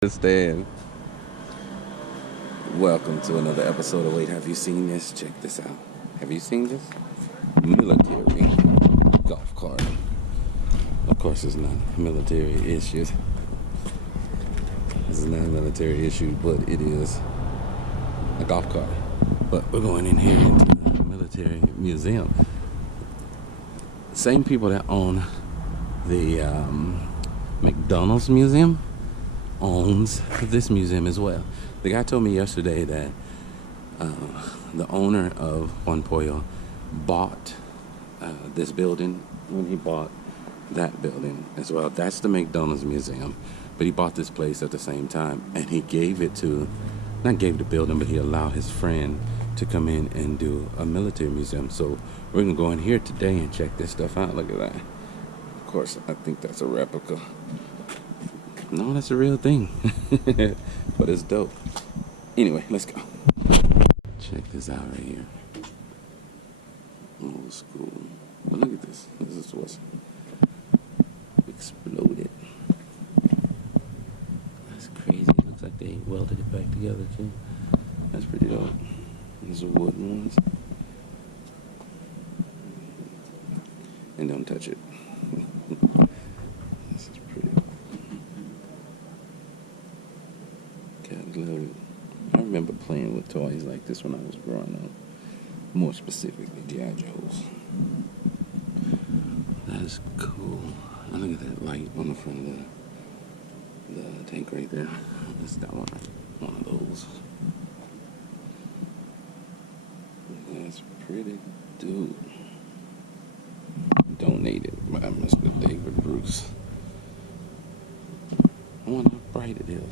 Understand. Welcome to another episode of Wait, have you seen this? Check this out. Have you seen this? Military golf cart. Of course, it's not military issued. This is not a military issue, but it is a golf cart. But we're going in here into the military museum. Same people that own the McDonald's museum owns this museum as well. The guy told me yesterday that the owner of Juan Pollo bought this building when he bought that building as well. That's the McDonald's museum, but he bought this place at the same time, and he gave it to, not gave the building, but he allowed his friend to come in and do a military museum. So we're gonna go in here today and check this stuff out. Look at that. Of course, I think that's a replica. No, that's a real thing. But it's dope. Anyway, let's go. Check this out right here. Old school. But look at this. This is what's exploded. That's crazy. It looks like they welded it back together too. That's pretty dope. These are wooden ones. And don't touch it. I remember playing with toys like this when I was growing up. More specifically, G.I. Joes. That is cool. And look at that light on the front of the tank right there. That's that one of those. That's pretty dope. Donated by Mr. David Bruce. I wonder how bright it is.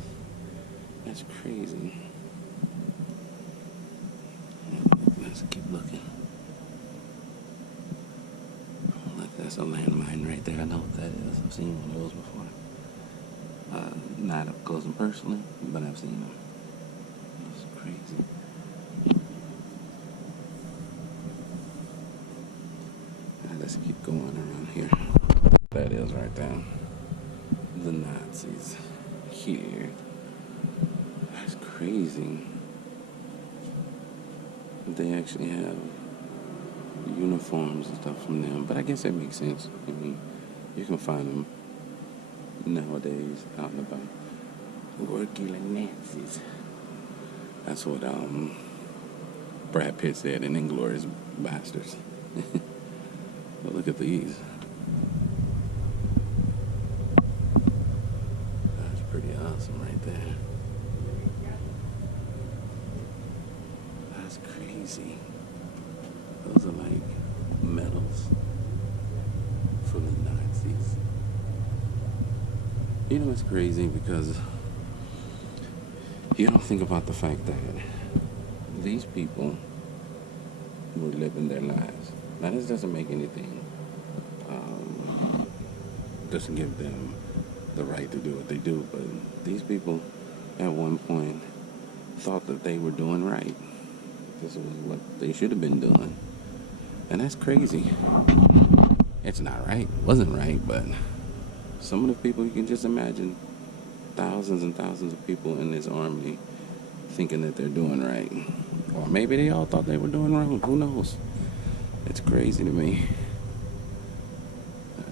That's crazy. Let's keep looking. Look, that's a landmine right there. I know what that is. I've seen one of those before. Not up close and personally, but I've seen them. That's crazy. Let's keep going around here. That is right there. The Nazis here. That's crazy. They actually have uniforms and stuff from them, but I guess that makes sense. I mean, you can find them nowadays out and about. Working like Nazis. That's what Brad Pitt said in Inglourious Bastards. But look at these. That's pretty awesome right there. That's crazy. Those are like medals for the Nazis. You know, it's crazy because you don't think about the fact that these people were living their lives. Now, this doesn't make anything, doesn't give them the right to do what they do, but these people at one point thought that they were doing right. This was what they should have been doing. And that's crazy. It's not right. It wasn't right, but some of the people, you can just imagine thousands and thousands of people in this army thinking that they're doing right. Or maybe they all thought they were doing wrong. Who knows? It's crazy to me.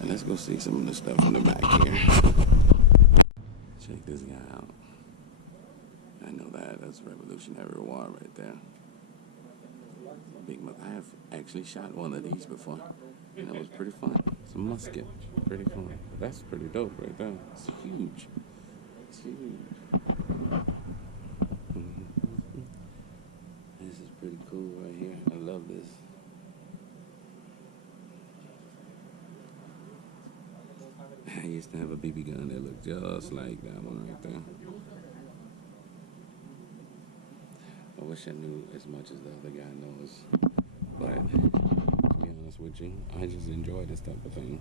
Let's go see some of the stuff in the back here. Check this guy out. I know that's Revolutionary War right there. Big I have actually shot one of these before, and it was pretty fun. It's a musket, pretty fun. But that's pretty dope right there. It's huge. It's huge. This is pretty cool right here. I love this. I used to have a BB gun that looked just like that one right there. I wish I knew as much as the other guy knows. But to be honest with you, I just enjoy this type of thing.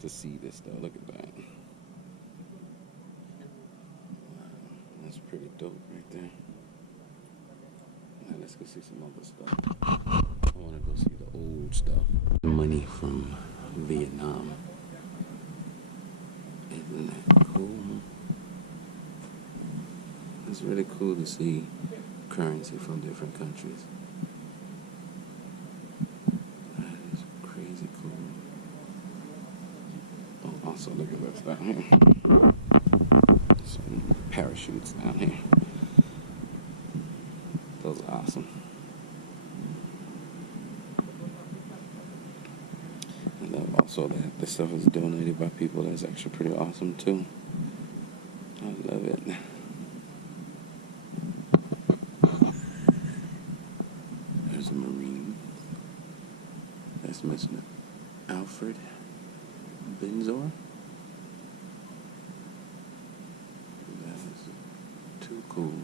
To see this stuff. Look at that. Wow, that's pretty dope right there. Now let's go see some other stuff. I want to go see the old stuff. Money from Vietnam. Isn't that cool? It's really cool to see currency from different countries. That is crazy cool. Oh, also look at this down here. Some parachutes down here. Those are awesome. And then also that this stuff is donated by people. That's actually pretty awesome too. I love it. There's a Marine. That's Mr. Alfred Benzor. That is too cool.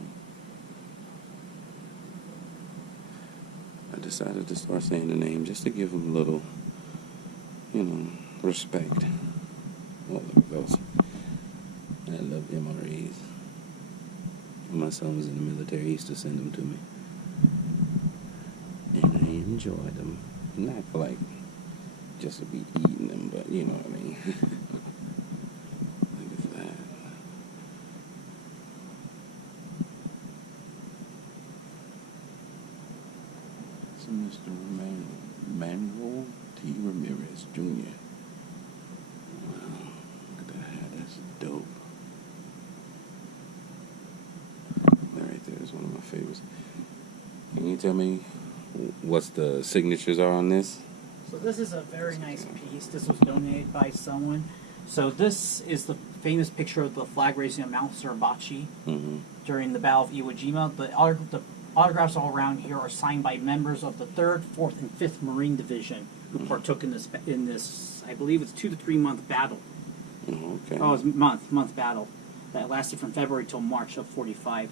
I decided to start saying the name just to give him a little, respect. Oh, look at those. I love MREs. When my son was in the military, he used to send them to me. And I enjoyed them. Not for like just to be eating them, but you know what I mean. Look at that. It's Mr. Manuel T. Ramirez, Jr. Wow, look at that hat. That's dope. That right there is one of my favorites. Can you tell me what's the signatures are on this? So this is a very nice piece. This was donated by someone. So this is the famous picture of the flag raising of Mount Suribachi during the Battle of Iwo Jima. The autographs all around here are signed by members of the 3rd, 4th, and 5th Marine Division who partook in this, I believe it's 2 to 3 month battle. Okay. Oh, it was month battle that lasted from February till March of 45.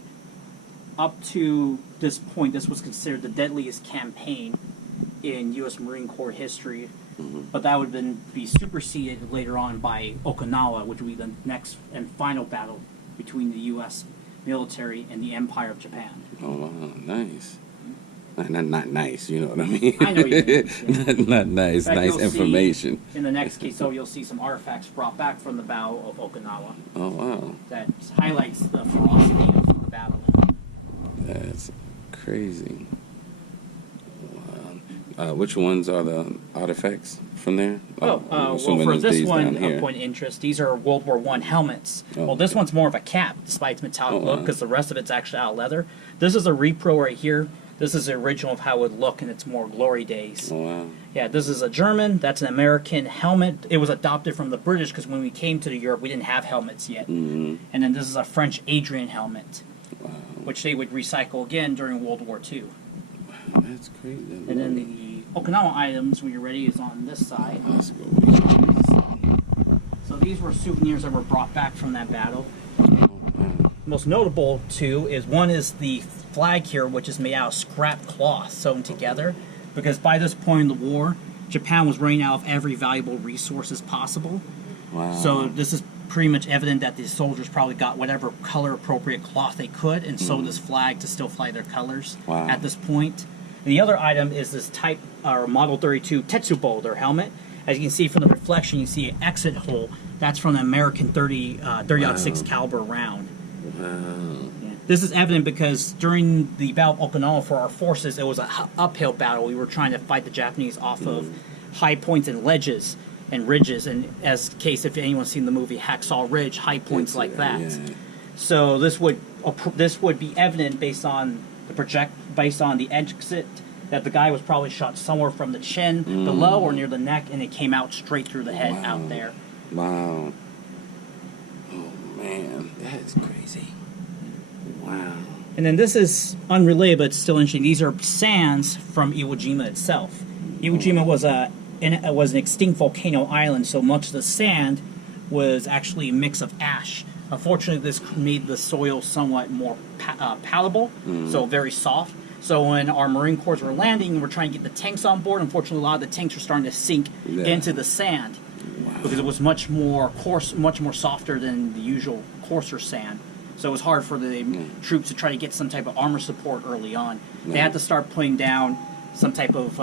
Up to this point, this was considered the deadliest campaign in U.S. Marine Corps history, but that would then be superseded later on by Okinawa, which would be the next and final battle between the U.S. military and the Empire of Japan. Oh, wow, nice. Not nice, you know what I mean? I know what you mean. Yeah. not nice, fact, nice information. In the next case, so you'll see some artifacts brought back from the Battle of Okinawa. Oh, wow. That highlights the ferocity of the battle. That's crazy. Wow. Which ones are the artifacts from there? Well, for this one, of point of interest, these are World War I helmets. Oh, well, this okay. one's more of a cap, despite its metallic look, wow. because the rest of it's actually out of leather. This is a repro right here. This is the original of how it would look in its more glory days. Oh, wow. Yeah, this is a German. That's an American helmet. It was adopted from the British because when we came to Europe, we didn't have helmets yet. And then this is a French Adrian helmet, which they would recycle again during World War II. Wow, that's crazy. And then the Okinawa items, when you're ready, is on this side. Let's go. So these were souvenirs that were brought back from that battle. Oh, wow. Most notable, too, is one is the flag here, which is made out of scrap cloth sewn together, because by this point in the war, Japan was running out of every valuable resources possible. Wow. So this is pretty much evident that the soldiers probably got whatever color appropriate cloth they could and sewed this flag to still fly their colors at this point. And the other item is this type or Model 32 Tetsubo, their helmet. As you can see from the reflection, you see an exit hole. That's from an American 30-06 caliber round. Wow. Yeah. This is evident because during the Battle of Okinawa for our forces, it was an uphill battle. We were trying to fight the Japanese off of high points and ledges and ridges, and as case if anyone's seen the movie Hacksaw Ridge, high points like that. Yeah. So this would be evident based on the exit that the guy was probably shot somewhere from the chin below or near the neck, and it came out straight through the head out there. Wow. Oh man, that's crazy. Wow. And then this is unrelated, but it's still interesting. These are sands from Iwo Jima itself. Iwo Jima was an extinct volcano island, so much of the sand was actually a mix of ash. Unfortunately, this made the soil somewhat more palatable, so very soft. So when our Marine Corps were landing and we're trying to get the tanks on board, unfortunately, a lot of the tanks were starting to sink into the sand because it was much more coarse, much more softer than the usual coarser sand. So it was hard for the troops to try to get some type of armor support early on. They had to start putting down some type of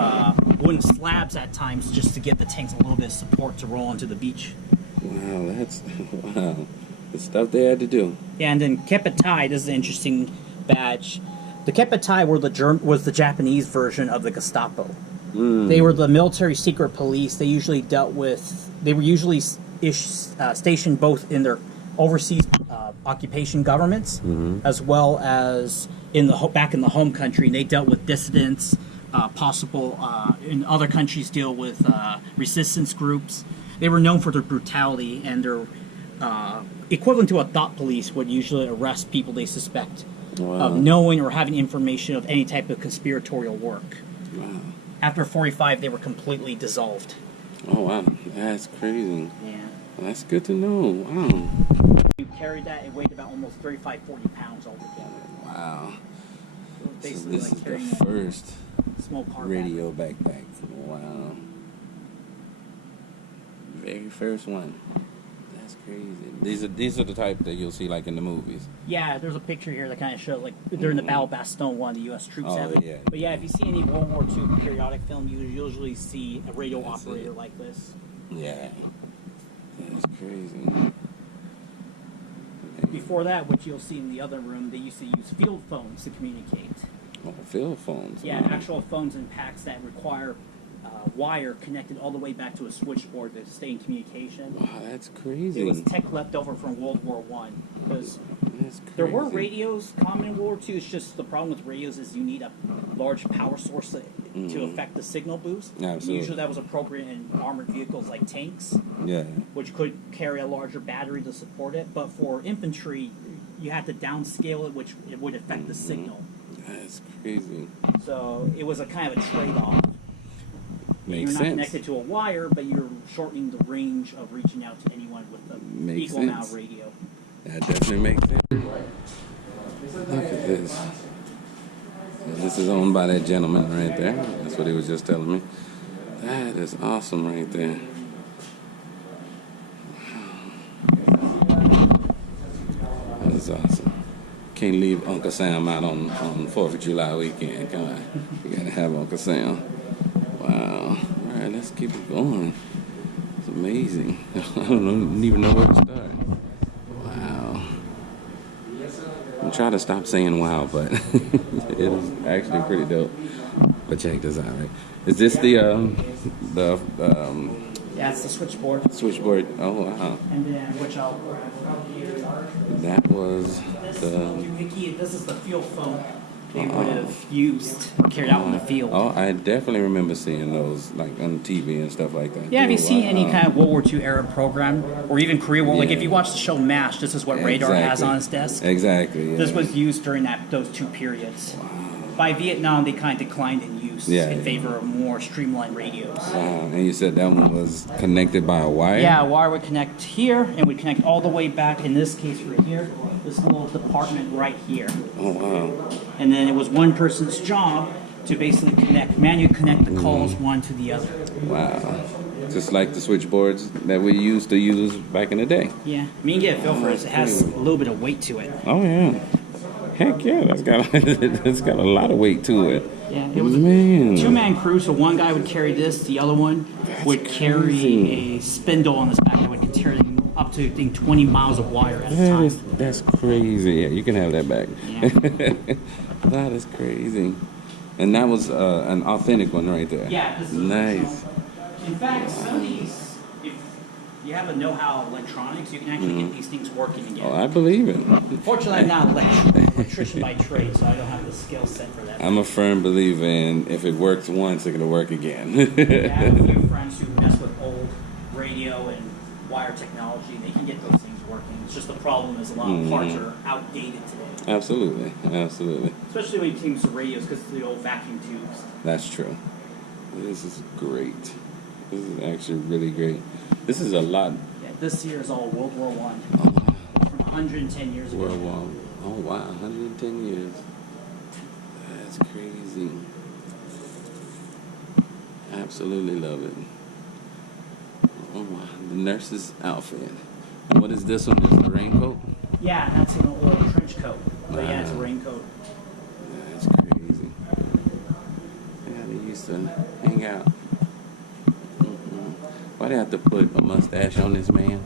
wooden slabs at times just to get the tanks a little bit of support to roll onto the beach. Wow, The stuff they had to do. Yeah, and then Keppetai, this is an interesting badge. The Keppetai was the Japanese version of the Gestapo. They were the military secret police. They usually they were usually stationed both in their overseas occupation governments as well as back in the home country. And they dealt with dissidents, in other countries deal with resistance groups. They were known for their brutality, and their equivalent to a thought police would usually arrest people they suspect of knowing or having information of any type of conspiratorial work. Wow. After 45, they were completely dissolved. Oh, wow. That's crazy. Yeah. Well, that's good to know. Wow. You carried that, it weighed about almost 35, 40 pounds altogether. Wow. So This basically is like the carrying first a small car radio backpack. Wow. Very first one. That's crazy. These are the type that you'll see like in the movies. Yeah, there's a picture here that kind of shows, like, during the Battle of Bastogne, one of the U.S. troops have it. Yeah. But yeah, if you see any World War II periodic film, you usually see a radio operator like this. Yeah. That's crazy. Before that, what you'll see in the other room, they used to use field phones to communicate. Oh, field phones. Yeah, Wow. actual phones and packs that require wire connected all the way back to a switchboard to stay in communication. Wow, that's crazy. It was tech left over from World War One, because That's crazy. there were radios common in World War II. It's just the problem with radios is you need a large power source to affect the signal boost. Absolutely. Usually that was appropriate in armored vehicles like tanks, Yeah. which could carry a larger battery to support it. But for infantry, you had to downscale it, which it would affect the signal. That's crazy. So it was a kind of a trade-off. Makes You're not sense. connected to a wire, but you're shortening the range of reaching out to anyone with an Makes equal amount sense. of radio. That definitely makes sense. Look at this. This is owned by that gentleman right there. That's what he was just telling me. That is awesome right there. That is awesome. Can't leave Uncle Sam out on 4th of July weekend. Come on. You gotta have Uncle Sam. Wow. All right, let's keep it going. It's amazing. I don't even know where to start. Wow. I'm trying to stop saying wow, but it is actually pretty dope. But check this out, right? Is this the Yeah, it's the switchboard. switchboard? Oh, wow. And then, which I'll That was the... doohickey. This is the field phone they would have used or carried out in the field. Oh, I definitely remember seeing those, like, on TV and stuff like that. Yeah, have you seen any Wow. kind of World War II era program, or even Korea War? Like if you watch the show MASH, this is what Radar has Exactly. on his desk. Exactly, yeah. This was used during those two periods. By Vietnam, they kind of declined in use in favor of more streamlined radios. Wow, and you said that one was connected by a wire? Yeah, a wire would connect here and would connect all the way back, in this case right here, this little department right here. Oh, wow. And then it was one person's job to basically manually connect the calls one to the other. Wow. Just like the switchboards that we used to use back in the day. Yeah, I mean, you get a feel for it. It has a little bit of weight to it. Oh, yeah. Heck yeah, that's got a lot of weight to it. Yeah, it was Man. a two-man crew, so one guy would carry this, the other one would carry a spindle on his back that would carry up to, I think, 20 miles of wire at a time. That's crazy. Yeah, you can have that back. Yeah. That is crazy. And that was an authentic one right there. Yeah, this is Nice. original. In fact, some of these, if you have a know-how of electronics, you can actually get these things working again. Oh, I believe it. Fortunately, I'm not an electrician by trade, so I don't have the skill set for that. I'm a firm believer in if it works once, it's going to work again. I have a few friends who mess with old radio and wire technology, and they can get those things working. It's just the problem is a lot of parts are outdated today. Absolutely. Absolutely. Especially when it comes to radios, because of the old vacuum tubes. That's true. This is great. This is actually really great. This is a lot. Yeah, this here is all World War One, Oh, wow. from 110 years ago. World War. Oh, wow. 110 years. That's crazy. Absolutely love it. Oh, wow. The nurse's outfit. And what is this one? Just a raincoat? Yeah, that's an old trench coat. But yeah, it's a Wow. raincoat. That's crazy. Yeah, they used to hang out. Why they have to to put a mustache on this man?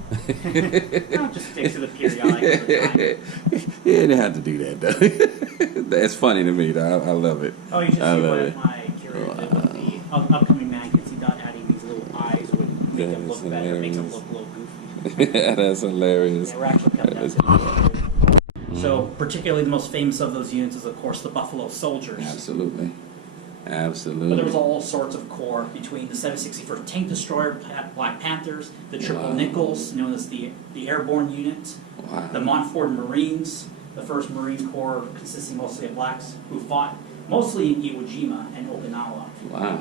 I'll just stick to the periodic all the time. You didn't have to do that, though. That's funny to me, though. I love it. Oh, you should I see love what it. my curator did with the upcoming mannequins. He thought adding these little eyes would make them look better, make them look a little goofy. That's hilarious. Yeah, we're actually coming down to the So, particularly the most famous of those units is, of course, the Buffalo Soldiers. Absolutely. Absolutely. But there was all sorts of corps between the 761st Tank Destroyer, Black Panthers, the Triple Nickels, known as the Airborne Unit, the Montford Marines, the 1st Marine Corps consisting mostly of blacks who fought mostly in Iwo Jima and Okinawa. Wow.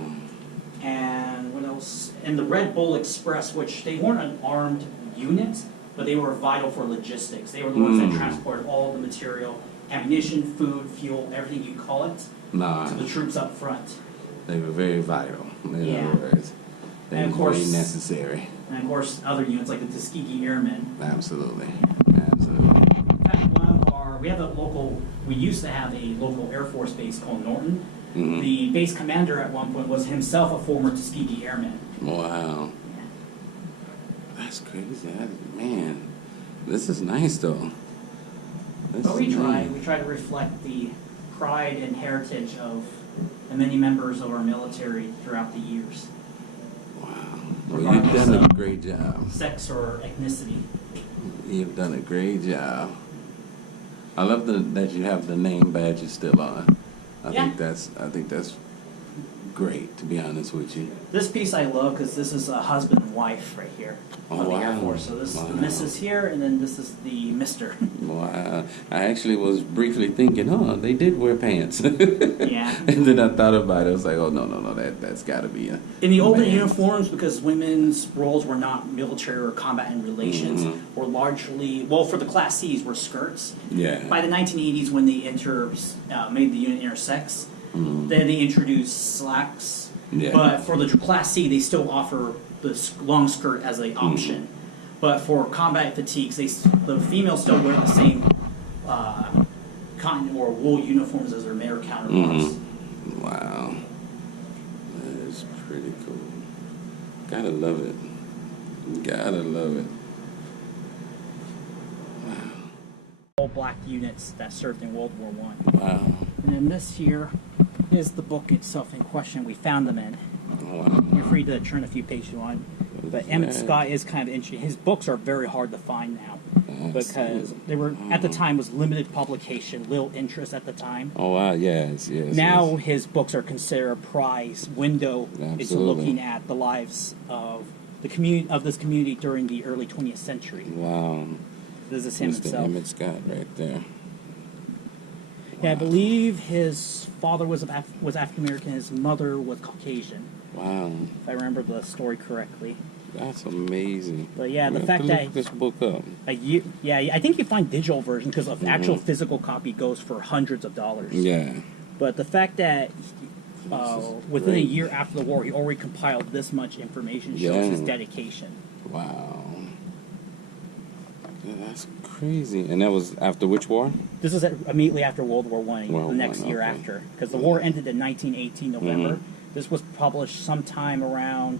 And what else? And the Red Bull Express, which they weren't an armed unit, but they were vital for logistics. They were the ones that transported all the material, ammunition, food, fuel, everything you call it, to the troops up front. They were very vital, in other words. They were very necessary. And of course, other units like the Tuskegee Airmen. Absolutely. Absolutely. In fact, we used to have a local Air Force base called Norton. Mm-hmm. The base commander at one point was himself a former Tuskegee Airman. Wow. That's crazy. Man, this is nice, though. But we try to reflect the pride and heritage of the many members of our military throughout the years. Wow. Well, you've done a great job. Sex or ethnicity. You've done a great job. I love that you have the name badges still on. I think that's great, to be honest with you. This piece I love because this is a husband and wife right here on the Air Force. So this is the Mrs. here, and then this is the Mr. Wow. I actually was briefly thinking, oh, they did wear pants. Yeah. And then I thought about it. I was like, oh, no, that's got to be a in the older uniforms, because women's roles were not military or combat in relations, were largely, well, for the Class Cs, were skirts. Yeah. By the 1980s, when they made the unit intersex, then they introduced slacks. Yeah. But for the Class C, they still offer the long skirt as an option. But for combat fatigues, the females still wear the same cotton or wool uniforms as their male counterparts. Wow. That is pretty cool. Gotta love it. Gotta love it. Wow. All black units that served in World War I. Wow. And then this here is the book itself in question. We found them in. Wow. You're free to turn a few pages on. But Emmett Scott is kind of interesting. His books are very hard to find now because they were at the time was limited publication, little interest at the time. Oh wow, yes. Now his books are considered a prize window into looking at the lives of the community of this community during the early 20th century. Wow. This is him himself. Emmett Scott right there. Yeah, I believe his father was African American. His mother was Caucasian. Wow. If I remember the story correctly. That's amazing. But yeah, the fact that look this book up. I think you find digital version because the actual physical copy goes for hundreds of dollars. Yeah. But the fact that within a year after the war, he already compiled this much information shows his dedication. Wow. Yeah, that's crazy. And that was after which war? This is immediately after World War I, the next year after. Because the war ended in 1918, November. This was published sometime around,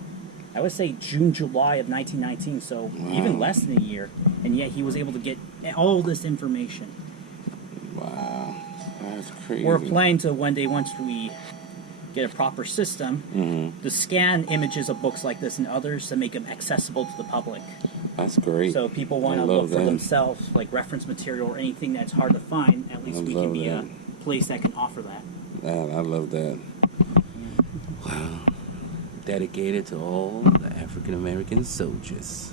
I would say, June, July of 1919, so even less than a year. And yet he was able to get all this information. Wow. That's crazy. We're planning to one day, once we get a proper system, to scan images of books like this and others to make them accessible to the public. That's great. So people want to look for themselves, like reference material or anything that's hard to find, at least we can be a place that can offer that. I love that. Wow. Dedicated to all the African American soldiers.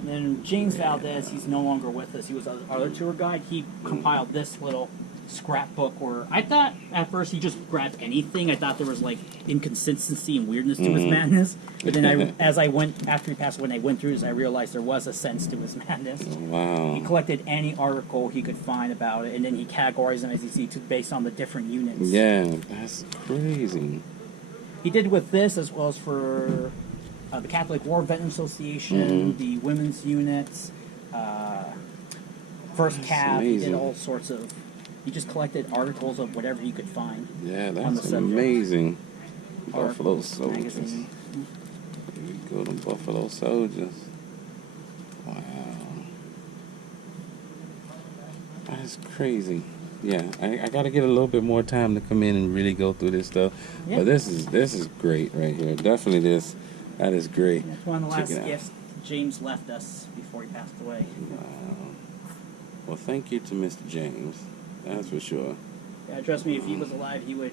And then James Valdez, he's no longer with us. He was our other tour guide. He compiled this little scrapbook where I thought at first he just grabbed anything. I thought there was like inconsistency and weirdness to his madness. But then after he passed, when I went through this, I realized there was a sense to his madness. Wow. He collected any article he could find about it, and then he categorized them as you see based on the different units. Yeah, that's crazy. He did with this as well as for the Catholic War Veterans Association, the women's units, First Cav. He did all sorts of. He just collected articles of whatever he could find. Yeah, that's amazing. Buffalo soldiers. Go to Buffalo Soldiers. Wow. That's crazy. Yeah, I gotta get a little bit more time to come in and really go through this stuff. Yeah. But this is great right here. Definitely that is great. That's one of the Check last it out. gifts James left us before he passed away. Wow. Well, thank you to Mr. James. That's for sure. Yeah, trust me, if he was alive, he would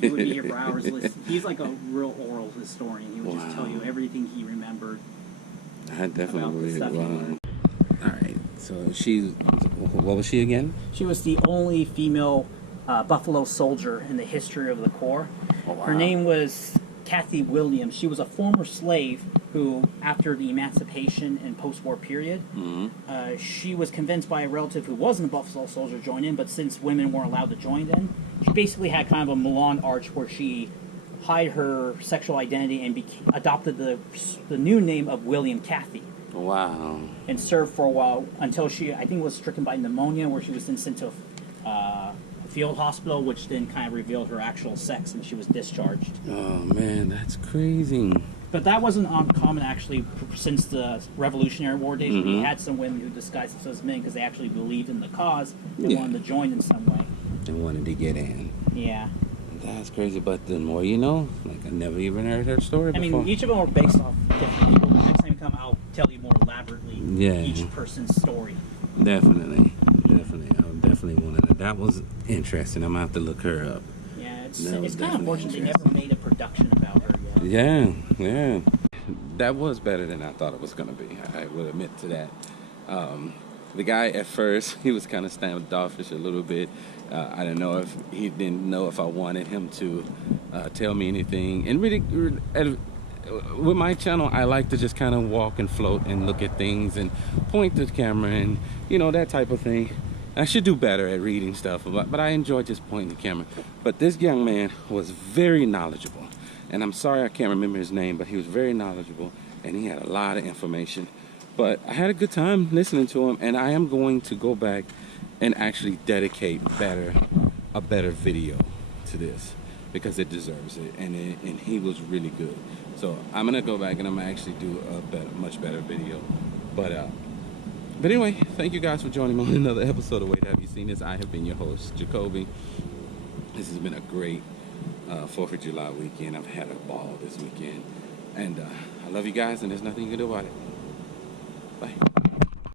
be here for hours listening. He's like a real oral historian. He would just tell you everything he remembered. I definitely about the believe it. stuff he Wow. learned. All right. So what was she again? She was the only female Buffalo soldier in the history of the Corps. Oh, wow. Her name was Kathy Williams. She was a former slave who, after the emancipation and post-war period, she was convinced by a relative who wasn't a Buffalo soldier to join in, but since women weren't allowed to join in, she basically had kind of a Milan arch where she hid her sexual identity and adopted the new name of William Kathy. Wow. And served for a while until she, I think, was stricken by pneumonia, where she was then sent to a field hospital, which then kind of revealed her actual sex, and she was discharged. Oh man, that's crazy. But that wasn't uncommon, actually, since the Revolutionary War days. We had some women who disguised themselves as men because they actually believed in the cause and wanted to join in some way. And wanted to get in. Yeah. That's crazy, but the more you know, like I never even heard her story before. I mean, each of them are based off different people. Next time you come, I'll tell you more elaborately each person's story. Definitely. I definitely want to. That was interesting. I'm gonna have to look her up. Yeah, it's kind of unfortunate they never made a production about her yet. Yeah. That was better than I thought it was gonna be. I will admit to that. The guy at first, he was kind of standoffish a little bit. I didn't know if he didn't know if I wanted him to tell me anything. And really, with my channel, I like to just kind of walk and float and look at things and point to the camera and that type of thing. I should do better at reading stuff, but I enjoy just pointing the camera. But this young man was very knowledgeable, and I'm sorry I can't remember his name, but he was very knowledgeable and he had a lot of information. But I had a good time listening to him, and I am going to go back and actually dedicate a better video to this because it deserves it, and he was really good. So I'm gonna go back and I'm gonna actually do a much better video. But anyway, thank you guys for joining me on another episode of Wait Have You Seen This? I have been your host, Jacoby. This has been a great 4th of July weekend. I've had a ball this weekend, and I love you guys, and there's nothing you can do about it. Bye.